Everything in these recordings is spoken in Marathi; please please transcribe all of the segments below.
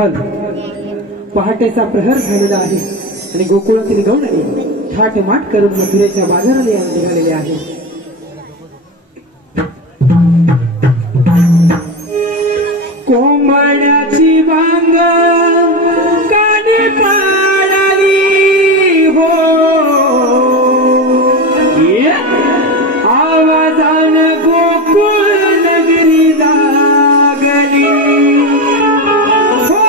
हल पहाटेचा प्रहर झालेला आहे आणि गोकुळातील गवळणी थाटमाट करून मथुरेच्या बाजाराला निघालेले आहे. कोंबड्याची बांग कानी पाडाली हो, आवाजान गोकुळ नगरी लागली हो.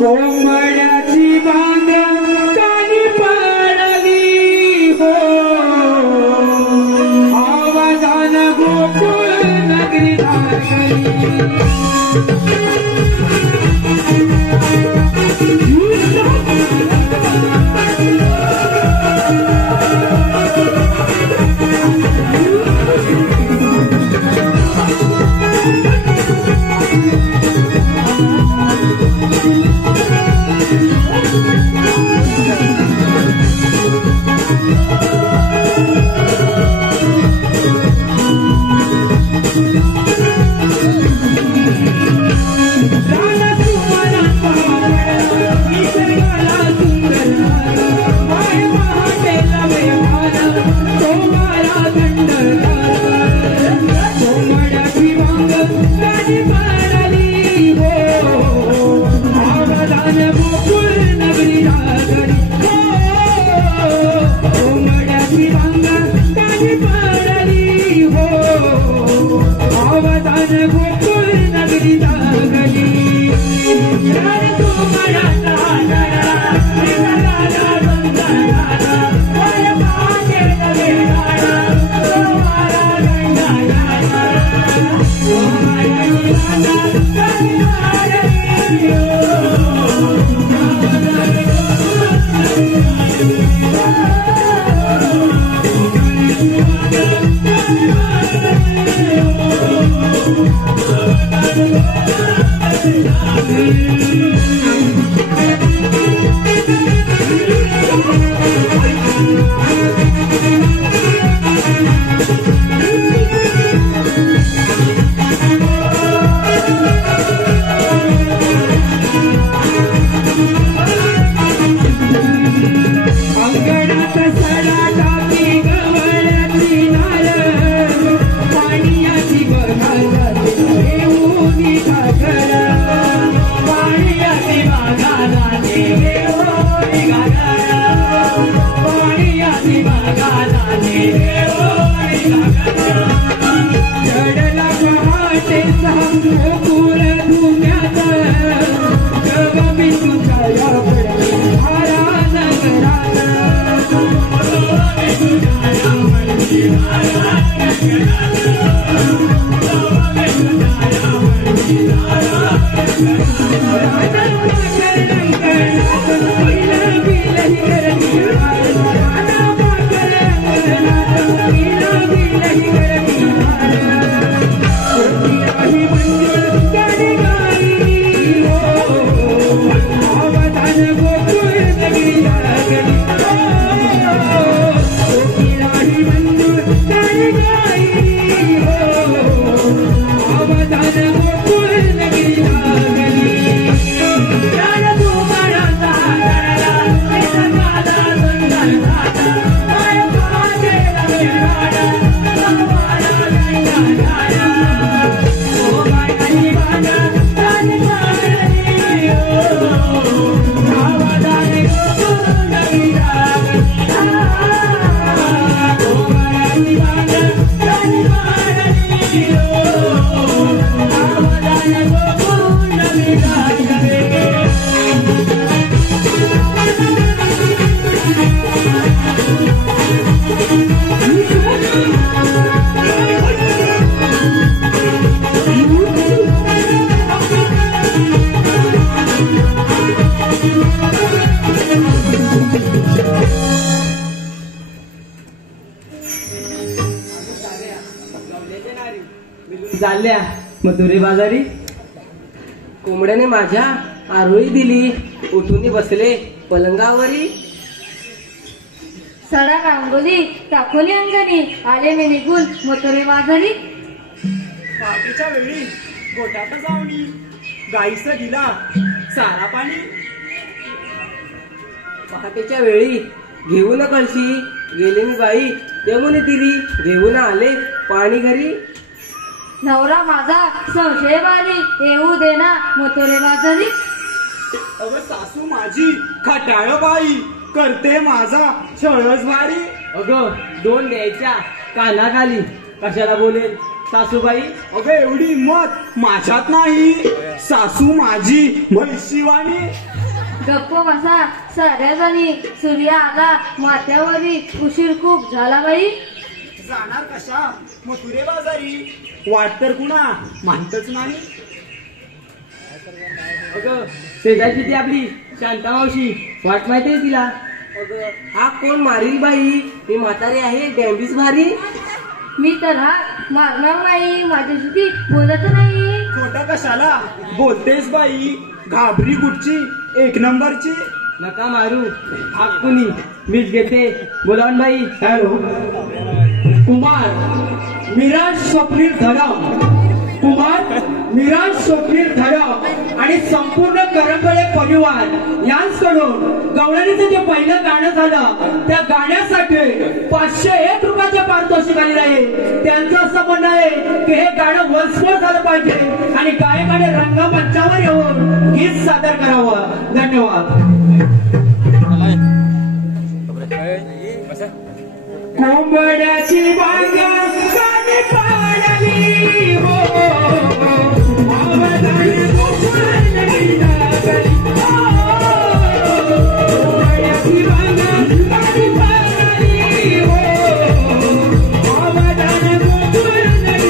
कोंबड्याची बांग कानी पाडाली हो, आवाजान गोकुळ नगरी लागली. चालल्या मथुरे बाजारी. कोंबड्याने माझ्या आरोळी दिली, उठून बसले पलंगावरी. सडा रांगोली टाकोली अंगणी, आले मी निघून मथुरे बाजारी. पहाटेच्या वेळी गोठ्यात जाऊनी गाईचं दिला सारा पाणी. पहाटेच्या वेळी घेऊन कळशी गेले मी बाई तेवून दिली घेऊन आले पाणी घरी. नवरा माझा संशय बारी येऊ दे ना मोतोरे बाजारी. अगं सासू माझी खटाळ बाई करते माझा छळच भारी. अगं दोन द्यायच्या कानाखाली कशाला बोलेल सासूबाई. अगं एवढी हिंमत माझ्यात नाही सासू माझी म्हैशीवाणी. गप्प बसा साऱ्या जणी सूर्य आला माथ्यावरी उशीर खूप झाला बाई. जाणार कशा मथुरे बाजारी वाट तर कुणा माहितच नाही. अगं शेजारची ती आपली शांता मावशी वाट माहिती तिला. अगं हा कोण मारील बाई मी म्हातारी आहे डॅम्बिस भारी. मी तर हा मारणार नाही माझ्याशी ती बोलत नाही. खोटा कशाला बोलतेस बाई घाबरी कुठची एक नंबरची. नका मारू हाक कुणी मीच घेते बोलावून बाई. हॅलो कुमार मिराज स्वप्नील धडाव, कुमार मिराज स्वप्नील धडाव आणि संपूर्ण करंबळे परिवार यांच्याकडून गवळणीचं जे पहिलं गाणं झालं त्या गाण्यासाठी 501 रुपयाचे पारितोषिक आलेलं आहे. त्यांचं असं म्हणणं आहे की हे गाणं वंशमोर झालं पाहिजे आणि गायकाने रंगमंचावर येऊन गीत सादर करावं. धन्यवाद. कोंबड्याची वांगा गाणी पाडली हो, आवाजाने कोंबड्याची वांगा गाणी पाडली हो, आवाजाने कोंबड्याची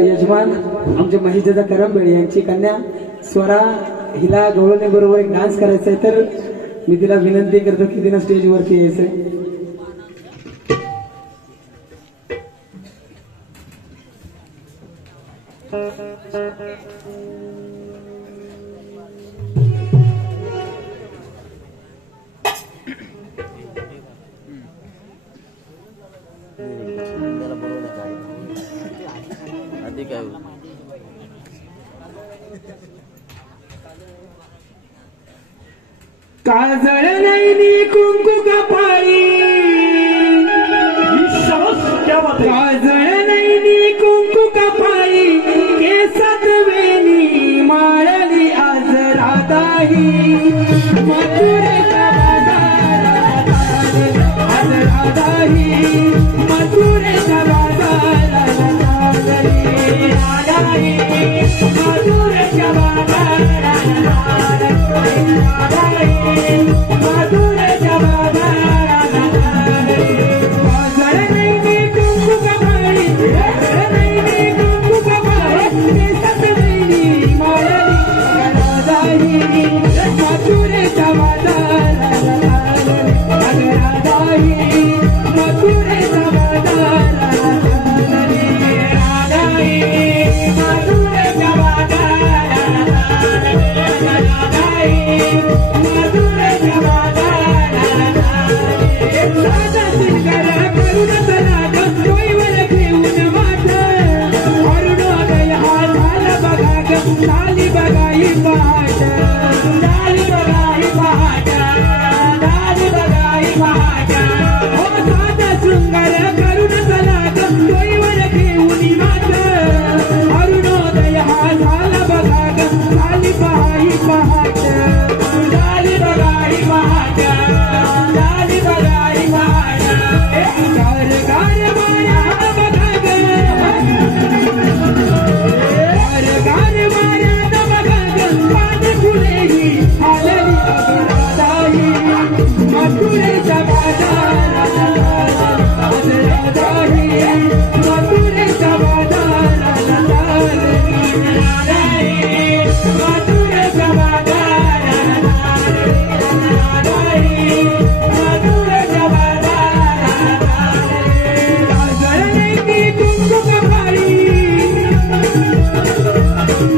यजमान आमच्या महिजेचा करंबेळे यांची कन्या स्वरा हिला गवळणे बरोबर एक डान्स करायचा आहे, तर मी तिला विनंती करतो की तिनं स्टेजवरती यायचंय. काजळ नैनी कुंकू कपाळी काजळ नैनी कुंकू कपाळी केसात वेणी माळली आज राधाही मथुरेचा बाजारात आज राधाही मथुरेचा बाजारात राधाही मथुरेच्या बाजारात मथुरेच्या बाजारात काजळ नैनी कुंकू कपाळी काजळ नैनी कुंकू कपाळी केसात वेणी माळली राधाही मथुरेच्या बाजारात आज राधाही मथुरेच्या बाजारात राधाही मथुरेच्या बाजारात मथुरेच्या बाजारात साधा शिंगारा करून सलाग डोईवर घेऊन माठ अरुणोदय हा झाला बघा ग झाली बघाई पहाट झाली बघाई पहाट झाली बघाई पहाट हो साधा शृंगार करून सलाग डोईवर घेऊन माठ अरुणोदय हा झाला बघा ग झाली बघाई पहाट झाली बघाई पहाट झाली बघाई पहाट गार गार माया बघा ग गार गार माया बघा ग पाणी फुलेही आलेली राधाही मथुरेच्या बाजारात आज राधाही मथुरेच्या बाजारात राधाही मथुरेच्या बाजारात राधाही मथुरेच्या बाजारात काजळ नैनी कुंकू कपाळी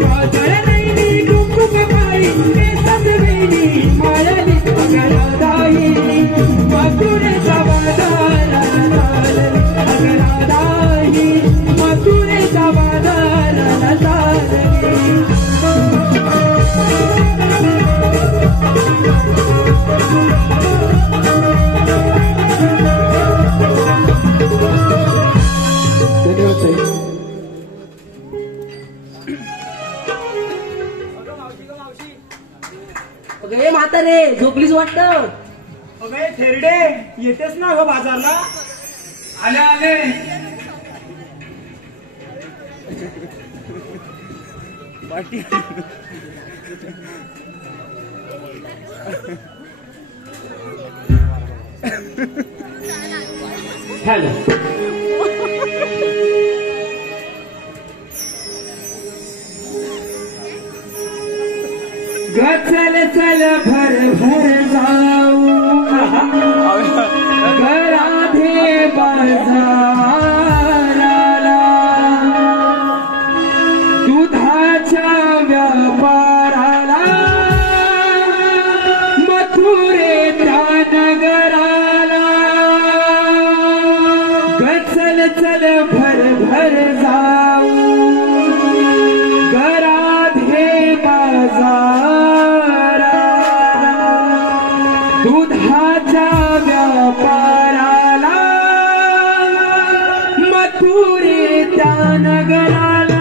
काजळ नैनी कुंकू कपाळी केसात वेणी माळली राधाही मथुरेच्या बाजारात राधाही मथुरेच्या बाजारात धन्यवाद साहेब. अगे म्हातारे झोपलीच वाटतं. अगे थेरडे येतेस ना ग बाजारला? आले आले हॅलो चल चल भर भर जाऊ राधे बाजाराला दुधाच्या व्यापाराला मथुरेच्या नगराला चल चल भर भर जाऊ राधे बाजाराला दुधाच्या व्यापाराला मथुरेच्या नगराला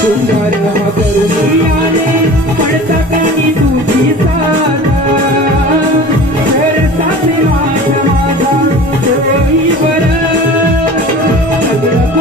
सुंदर करून आले पडता कणी तुझी साधा तर साथे माझा माझा सोयीवर सगळं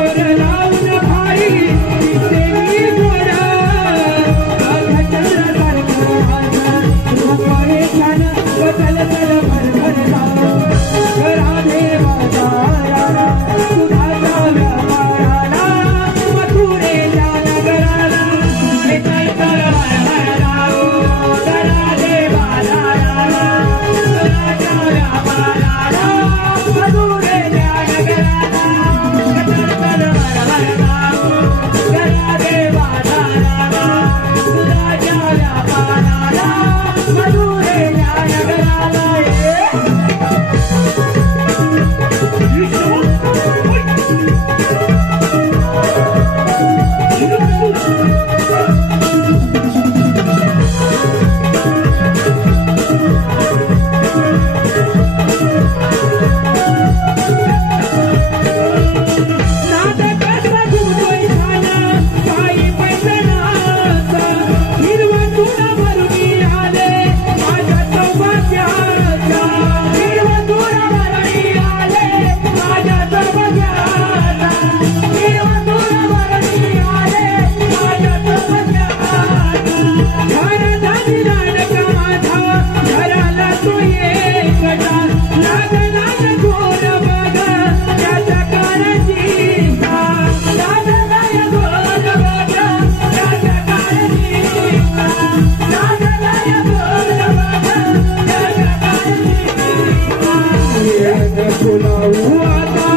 बोलावू आता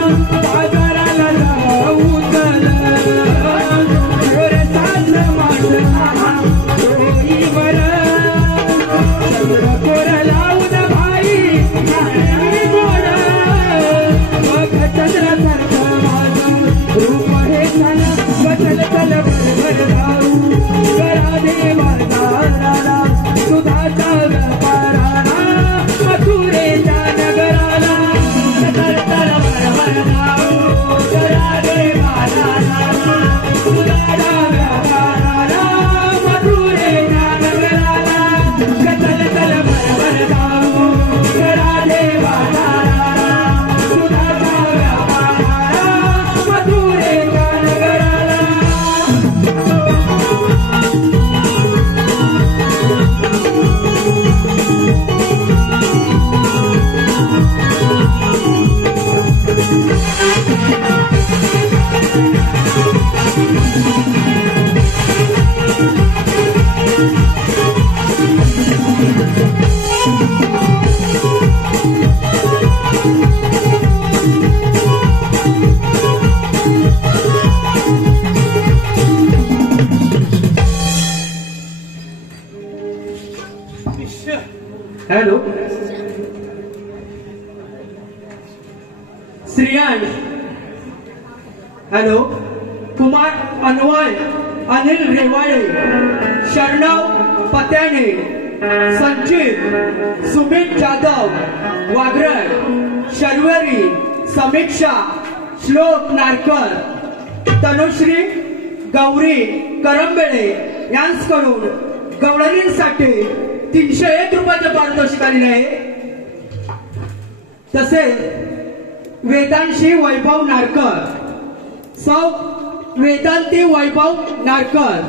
बाजाराला जाऊ चल साज माझा डोईवर कोर लावून भाई गोड बघ चंद्रासारखं माझं रूप हे झालं बचल चल भर जाऊ करा देवाचा सुधाचा व्यापाराला मथुरेच्या नगराला तर भर जाऊ करा देवाला सुधाचा व्यापाराला मथुरेच्या नगराला चल भर जाऊ करा देवाला सुधाचा व्यापाराला मथुरेच्या नगराला. हॅलो श्रियांश. हॅलो कुमार अन्वय अनिल रेवाळे शरणव पत्याने संचित सुमित जाधव वाघरळ शर्वरी समीक्षा श्लोक नारकर तनुश्री गौरी करंबेळे यांच्याकडून गवळणींसाठी 301 रुपयाचं पारितोषिक आलेलं आहे. तसेच वेदांशी वैभव नारकर सौ वेदांती वैभव नारकर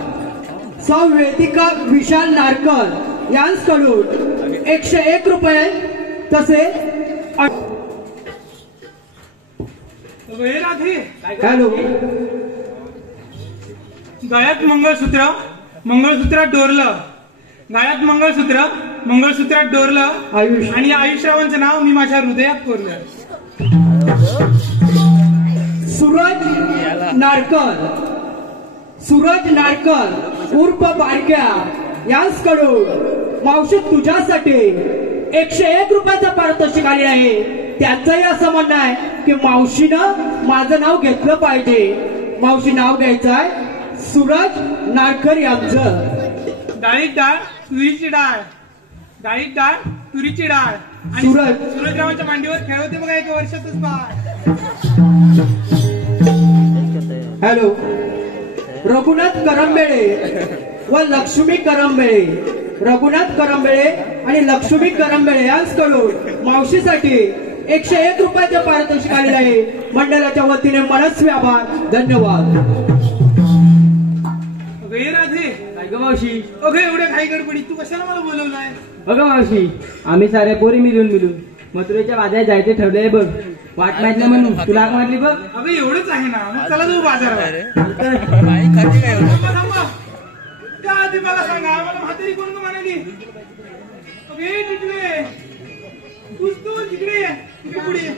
सौ वेदिका विशाल नारकर यांच्याकडून 101 रुपये. तसेच हॅलो गळ्यात मंगळसूत्र मंगळसूत्रात डोरलं गळ्यात मंगळसूत्रात डोरलं आयुष आणि या आयुष्यरावांचं नाव मी माझ्या हृदयात कोरलं. सूरज नारकर उर्फ बारक्या यांच्याकडून मावशी तुझ्यासाठी 101 रुपयाचं पारितोषिक आले आहे. त्यांचंही असं म्हणणं आहे की मावशीनं माझं नाव घेतलं पाहिजे. मावशी नाव घ्यायचं आहे सूरज नारकर यांचं. डाळीत डाळ तुरीची डाळ डाळीत डाळ तुरीची डाळ आणि सूरजरावांच्या मांडीवर खेळवते बघा 1 वर्षातच बाळ. हॅलो रघुनाथ करंबेळे व लक्ष्मी करंबेळे रघुनाथ करंबेळे आणि लक्ष्मी करंबेळे यांच्याकडून मावशीसाठी 101 रुपयाचे पारितोषिक आलेले आहे. मंडळाच्या वतीने मनस्वी आभार. धन्यवाद. राधे काय ग मावशी. अगं एवढ्या घाई गडबडीत तू कशाला मला बोलवलाय. अगं मावशी आम्ही साऱ्या पोरी मिळून मथुरेच्या बाजारात जायचे ठरले बघ. वाट माहित नाही म्हणून तुला आग मारली बघ. अगं एवढंच आहे ना मग चला जाऊ बाजारात. थांबा त्या आधी मला सांगा मला म्हातारी कोण म्हणाली. अगे तिकडे तू तिकडे पुढे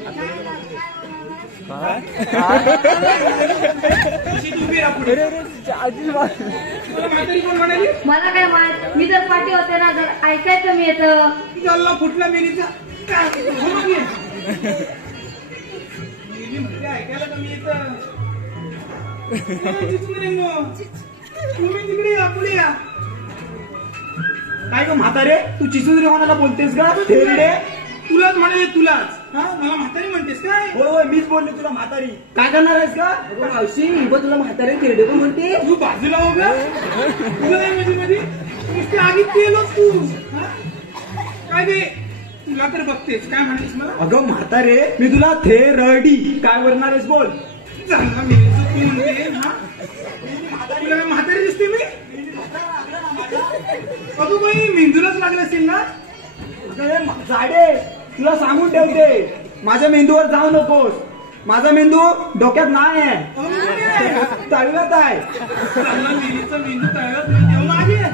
म्हातारी कोण म्हणाली. मला काय माहित मी तर पाठी होते ना जर ऐकायचं मी येतं. चालला फुटला मेरीचा ऐकायला कमी येतं. तुम्ही तिकडे या पुढे या. काय ग म्हातारे तू चिसूद्रे कोणाला बोलतेस का. तुलाच म्हणाले तुलाच. हा मला म्हातारी म्हणतेस काय. होय मीच बोलले तुला म्हातारी. काय करणार आहेस का. मावशी तुला म्हातारे तिरडे पण म्हणते. तू बाजूला हो ग. तुला नाही मध्ये नुसते आगीत केलं तू. काय ते तुला तर बघतेस काय म्हणालीस मला. अगं म्हातारे मी तुला थेरडी काय करणार आहेस बोल. झाला मी तू म्हणते. तुला काय म्हातारी दिसते मी. अगं बाई मेंदूलाच लागलं असेल ना. झाडे तुला सांगून ठेवते माझ्या मेंदूवर जाऊ नकोस. माझा मेंदू डोक्यात नाही आहे तळव्यात आहे. मेंदू तळव्यात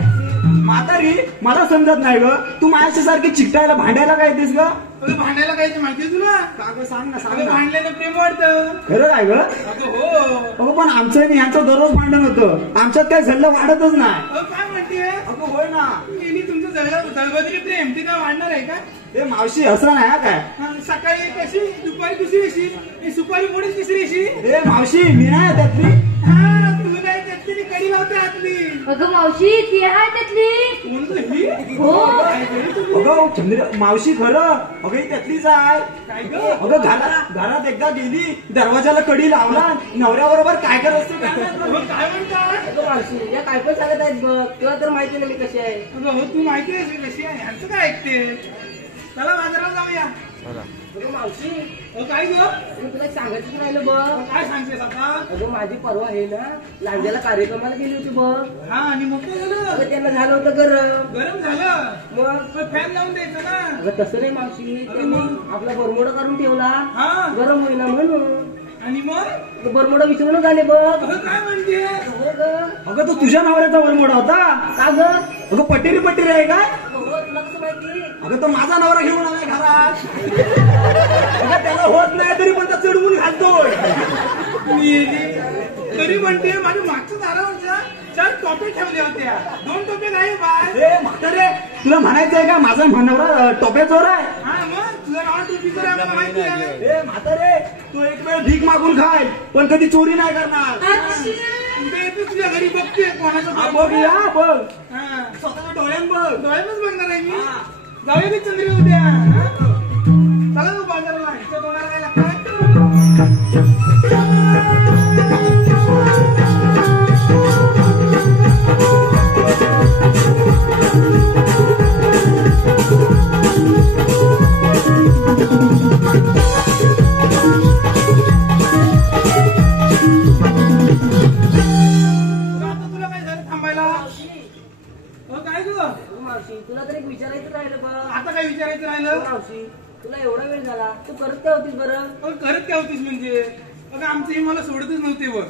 म्हातारी मला समजत नाही ग. तू माझ्या सारखी चिकटायला भांडायला काय येतेस ग. अगं भांडायला काय ते माहितीये तुला? का सांग ना अगं भांडल्यानं प्रेम वाढतं. खरं काय ग? अगं हो. अगं पण आमचं आणि ह्यांचं दररोज भांडण होतं, आमच्यात काय झल्लं वाढतच नाही. अगं काय म्हणते? अगं होय ना. गेली तुमचं जळबदरी प्रेम ते काय वाढणार आहे का? हे मावशी असं नाही हा काय. सकाळी एक अशी दुपारी दुसरी अशी ही सुपारी मोडीच तिसरी अशी. हे मावशी मी नाही त्यातली. हा तू नाही त्यातली कडी लावते आतली. अगं मावशी ती आहे त्यातली. कोण गं ही? हो काय गं तुम्ही? अगं चंद्र मावशी खरं अगं ही त्यातलीच आहे. काय गं? अगं घरात एकदा गेली, दरवाजाला कडी लावला, नवऱ्याबरोबर काय करत असते काय माहित. अगं काय म्हणतात? अगं मावशी या काय पण सांगत आहेत बघ, तुला तर माहिती ना मी कशी आहे. अगं हो तू माहिती आहे मी कशी आहे, ह्यांचं काय ऐकते. चला बाजारात जाऊया. अगं मावशी अगं काय गं? मी तुला सांगायचं राहिलं बघ. अगं काय सांगतेस आता? अगं माझी परवा आहे ना लांज्याला कार्यक्रमाला गेली होती बघ. हा आणि मग काय झालं? अगं त्यांना झालं होतं गरम. गरम झालं मग फॅन लावून द्यायचं ना. अगं तसं नाही मावशी, त्यांनी आपला बरमोडा करून ठेवला हा गरम होईना म्हणून. आणि मग बरमोडा विसरूनच आले बघ. अगं काय म्हणते? हो गं. अगं तो तुझ्या नवऱ्याचा वरमोडा होता. का गं? अगं पटेरी आहे काय? हो तुला कसं माहिती? अगं तो माझा नवरा घेऊन आलाय घरात. अगं त्याला होत नाही तरी पण तो चढवून घालतोय. तरी म्हणते माझ्या मागच्या दारावरच्या 4 टोपे ठेवल्या होत्या, 2 टोपे नाही बाय. ए म्हातारे तुला म्हणायचंय का माझा नवरा टोप्या चोर आहे? हा मग तुझं नाव टोपीचं आहे आम्हाला माहिती आहे. ए म्हातारे तू एक वेळ भीक मागून खाय पण कधी चोरी नाही करणार. ते येते तुझ्या घरी बघते कोणाचं हा बघ या बघ हा स्वतःच्या डोळ्यान बघ. डोळ्यातच बघणार आहे मी. हा. जाऊया मी चंद्री उद्या. हा? चला तू बाजाराला इथं तोंडाला काय लागतं? आता तुला काय झालं थांबायला? काय तुझं? अगं मावशी तुला तर एक विचारायचं राहिलं बघ. आता काय विचारायचं अगं राहिलं? मावशी तुला एवढा वेळ झाला, तू करत काय होतीस बरं? अगं करत काय होतीस म्हणजे? अगं आमचं हे मला सोडतच नव्हते वर.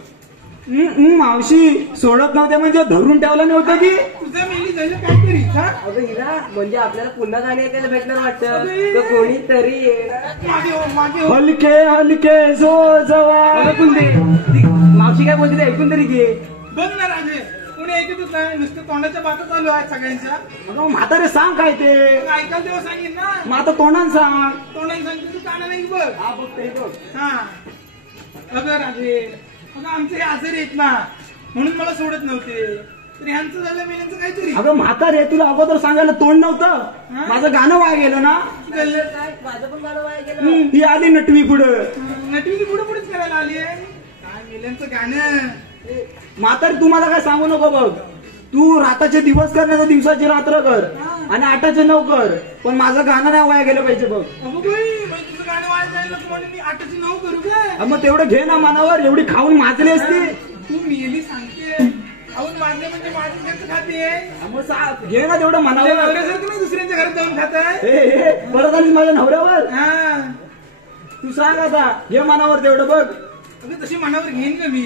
मावशी सोडत नव्हते म्हणजे धरून ठेवलं नव्हतं की? तुझं मेली झालं काहीतरी हा? अगं हिला म्हणजे आपल्याला पुन्हा गाणी ऐकायला भेटणार वाटतं. अबे. तर कोणीतरी येणार. मागे हो मागे हो. हलके हलके जो जवा. ऐकून दे. मावशी काय बोलते ते ऐकून तरी घे. बघ ना राजे, कोणी ऐकतच नाही, नुसतं तोंडाच्या बाता चालू आहेत सगळ्यांच्या. अगं म्हातारे सांग काय ते. मग ऐकायला तेव्हा सांगेन ना. मग आता तोंडान सांग. तोंडाने सांगते तू काना नाही बघ. हा बघ ते बघ. हा अगं राजे, अगं आमचे हे आजारी आहेत ना म्हणून मला सोडत नव्हते. तर ह्यांचं झालं मेल्यांचं काहीतरी. अगं म्हातारे तुला अगोदर सांगायला तोंड नव्हतं. हा? माझं गाणं वाया गेलं ना. गल्ले- काय माझं पण गाणं वाया गेलं. ही आली नटवी पुढं. नटवी पुढे पुढेच करायला आली आहे. काय मेल्यांचं गाणं. म्हातारे तुम्हाला काय सांगू नको बघ. तू राताचे दिवस कर नाही तर दिवसाची रात्र कर आणि 8चे 9 कर, पण माझं गाणं नाही वाया गेलं पाहिजे बघ. अगं बाई, मग तुझं गाणं वाया जायला नको म्हणून मी 8ची 9 करू काय? मग तेवढं घे ना मनावर, एवढी खाऊन माजली असती. तू मेली सांगते खाऊन मागले म्हणजे माझी घरचं खाते. मग घे ना तेवढं मनावर. नवऱ्यासारखं नाही दुसऱ्यांच्या घरात जाऊन खात आहे. हे परत आलीस माझ्या नवऱ्यावर. हा तू सांग आता घे मनावर तेवढं बघ. अगं तशी मनावर घेईन का मी?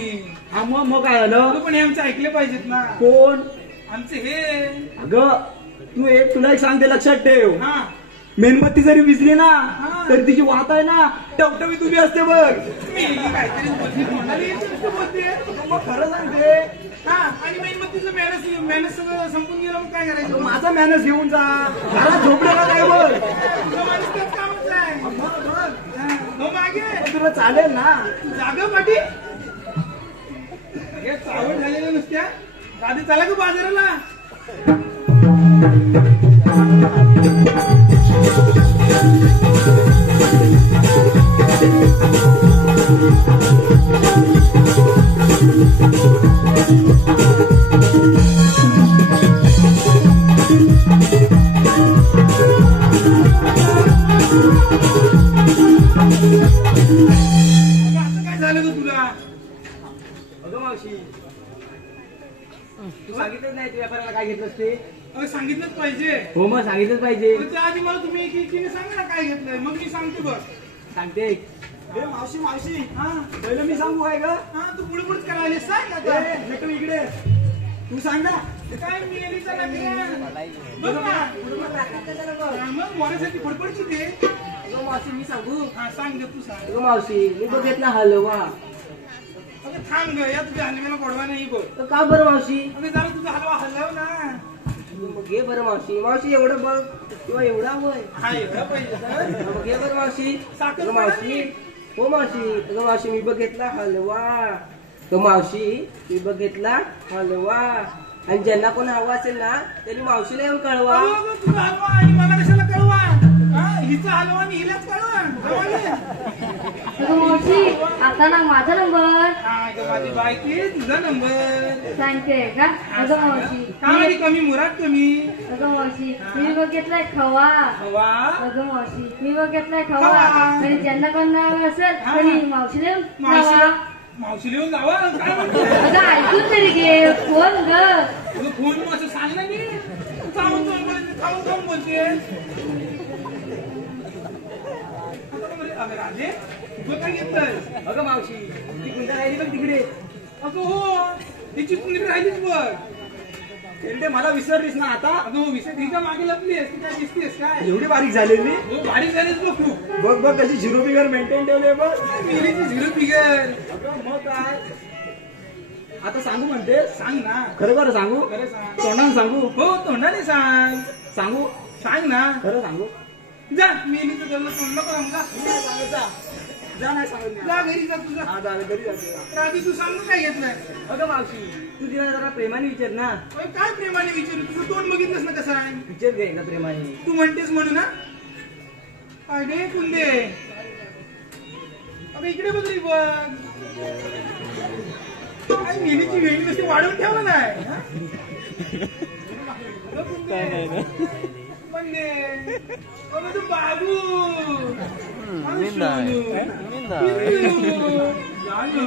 हा मग काय झालं? अगं पण हे आमचे ऐकले पाहिजेत ना. कोण? आमचे हे अगं तुला एक सांगते लक्षात ठेव. हा मेणबत्ती जरी विजली ना हा. तरी तिची वात आहे ना टवटवीत उभी असते बघ. मेली काहीतरी बोलते, तोंडाला येत नुसतं बोलते. मग खरं सांगते. हा आणि मेणबत्तीचं मॅनस सगळं संपून गेलं मग काय करायचं? माझा मॅनस घेऊन जा घरात झोपलेला काय बघ. तुझं माणूस त्यात कामच आहे. हा. हो मागे तुला चालेल ना. जागा पाठी हे चावड झालेल्या नुसत्या. आधी चला का बाजाराला. आता काय झालं ग तुला? अगं मावशी तू सांगितलंच नाही तू व्यापाराला काय घेतलंस ते. अगं सांगितलंच पाहिजे. हो मग सांगितलंच पाहिजे. पण त्याआधी मला तुम्ही एकीने सांगा ना काय घेतलंय, मग मी सांगते बघ. सांगते. ए, मावशी हा पहिलं मी सांगू काय ग? हा तू पुढे पुढेच करायला सांग आता. ए, नटू इकडे तू सांग ना. काय मिळालीचा ना बघ ना. हा, मग मोऱ्यासाठी फडफडची ते अगं मावशी मी सांगू हा सांग ग, तू सांग. अगं मावशी मी बघितला हलवा. अगं थांब ग, या तुझ्या हलव्याला गोडवा नाही बघ. तर का बरं मावशी? अगं जरा तुझा हलवा हलव ना. मग घे बरं मावशी. मावशी एवढं बघ किंवा एवढा वय. हा एवढा पाहिजे का? मग घे बरं मावशी. साखर अगं मावशी हो मावशी. अगं मावशी मी बघितला हलवा. तो मावशी मी बघितला हलवा. आणि ज्यांना कोण हवा असेल ना त्यांनी मावशीला येऊन कळवा. अगं, तुझा हलवा आणि मला कशाला कळवा? हा, हिचा हलवा आणि हिलाच कळवा. अगं मावशी आता ना माझा नंबर हा ग, माझी बायकी तुझा नंबर सांगते का? अगं मावशी कामारी कमी मुराद कमी. अगं मावशी मी बघितलाय खवा. हवा अगं मावशी मी बघितलाय खवा. खवा. आणि ज्यांना कोण नाव असेल हा. त्यांनी मावशीला येऊन मावशीला लावा. मावशीला येऊन जावा. काय म्हणते? अगं ऐकून तरी घे कोण ग? तुझं फोन मग असं सांग ना मी. थांबून थांबून बोलते, थांबून थांबून बोलते. अगं राजे तू काय घेतलंय? अगं मावशी ती गुंडा राहिली बघ तिकडे. अगं हो, तिची चुंदरी राहिलीच बघ. एरडे मला विसरलीस ना आता. अगं हो, विषय तिच्या मागे लपलीस. ती काय दिसतेस काय? एवढी बारीक झालेली. हो, बारीक झालीस बघ खूप. बघ बघ कशी झिरो फिगर मेंटेन ठेवले बघ. मिरीची झिरो फिगर. अगं मग काय आता सांगू म्हणते. सांग ना, खरं खरं सांगू. खरं सांग. तोंडाने सांगू. हो, तोंडाने सांग. सांगू सांग ना. खरं सांगू. जा, मिरीचं गल्लं तोंड नको सांगू, जा. जा नाही सांगत मी. जा घरी जा तुझा. हा झालं घरी जाते. राधी तू सांगून काय घेतलंय? अगं मावशी तू तिला जरा प्रेमाने विचार ना. अरे काय प्रेमाने विचारू, तुझं तोंड बघितलंस ना कसं आहे. विचार घे ना प्रेमाने. तू म्हणतेस म्हणू ना. अरे कुंदे, अगं इकडे बघ रे बघ. काय मिरीची वेळी नुसती वाढवून ठेवलं नाही हा? अगं कुंदे, कुंदे. अगं तू बाबू. अगं सोनू. पिल्लू. जानू.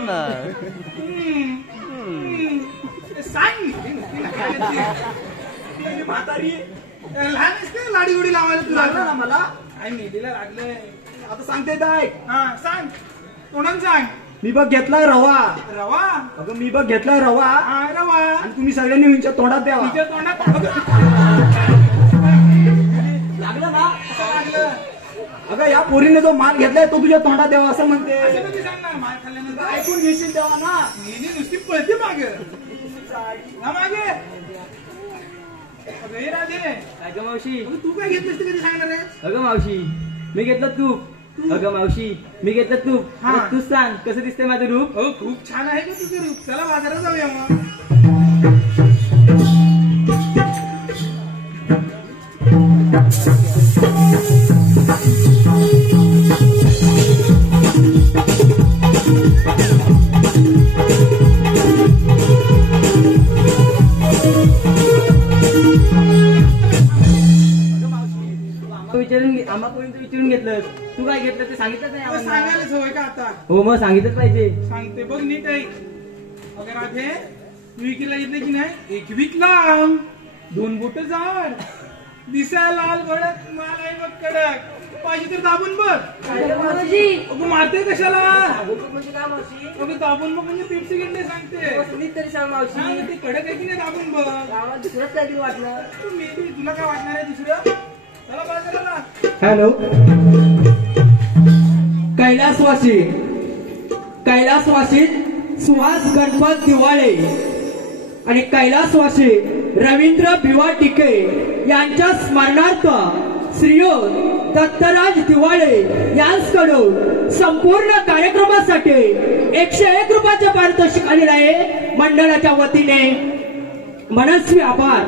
सांग नुसती नका. ती म्हातारी लहान असते लाडी उडी लावायला तुला लागलं ना मला. काय मेहंदीला लागलंय. आता सांगते काय. हा सांग, तोंडाने सांग. मी बघ घेतलाय रवा. रवा. अगं मी बघ घेतलाय रवा. हा रवा. आणि तुम्ही सगळ्यांनी हिंच्या तोंडात द्यावा. तिच्या तोंडात लागलं ना. कसं लागलं? अगं या पोरीने जो माल घेतलाय तो तुझ्या तोंडात द्यावा असं म्हणते. असं कधी सांगणार? मार खाल्ल्यानंतर ऐकून घेशील तेव्हा ना. मेहंदी नुसती पळते मागे ना मागे. अगं हे राजे, अगं मावशी अगं तू काय घेतलंस ते कधी सांगणार आहे? अगं मावशी मी घेतलं तूप. अगं मावशी मी घेतलं तूप. हा. आता तूच सांग कसं दिसतंय माझं रूप. हो खूप छान आहे का तुझं रूप. चला बाजारात जाऊया मग. आम्हापर्यंत विचारून घेतलं. तू काय घेतलं ते सांगितलं नाही अगं आम्हाला. सांगायलाच हवंय का आता? हो मग सांगितलंच पाहिजे. सांगते बघ नीट ऐक. अगं राधे, विकीला घेतले की नाही, एक वीक लांब, 2 बोट जाड, दिसायला लाल भडक, माल आहे बघ कडक. पाहिजे तर दाबून बघ. अगं मावशी अगं मारते कशाला? म्हणजे काय मावशी? अगं दाबून बघ म्हणजे पेप्सी घेतले सांगते. नीट तरी सांग हा, मावशी. मग ते कडक आहे की नाही दाबून बघ. गावात दुसरंच काहीतरी वाटलं. तू मेबी तुला काय वाटणार आहे दुसरं? चला बाजाराला. हॅलो, कैलासवासी सुहास गणपत दिवाळे आणि कैलासवासी रवींद्र भिवा टिके यांच्या स्मरणार्थ श्रीयुत दत्तराज दिवाळे यांच्याकडून संपूर्ण कार्यक्रमासाठी 101 रुपयाचे पारितोषिक आलेले आहे. मंडळाच्या वतीने मनस्वी आभार.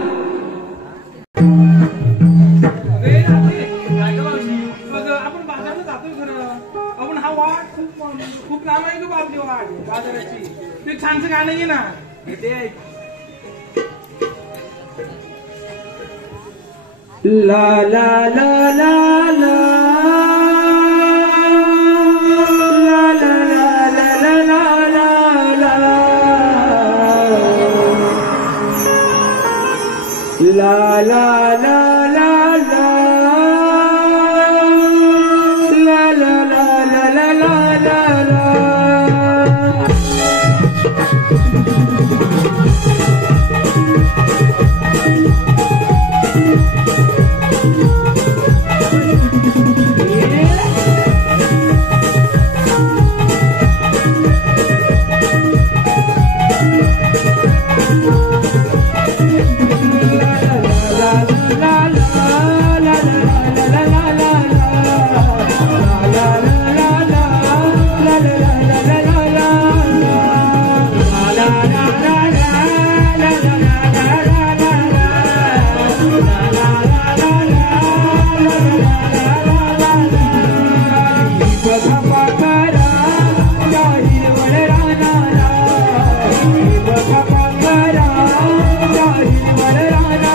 अरे राधे, बघ आपण बाजारात जातोय खरं. आपण हा वाट खूप लांब आहे का आपली वाट बाजाराची. ते छानसं गाणं घे ना. ते ला ला ला ला ला ला ला ला ला ला ला ला ला ला ला बघा पाखरा, हिरवळ रानाला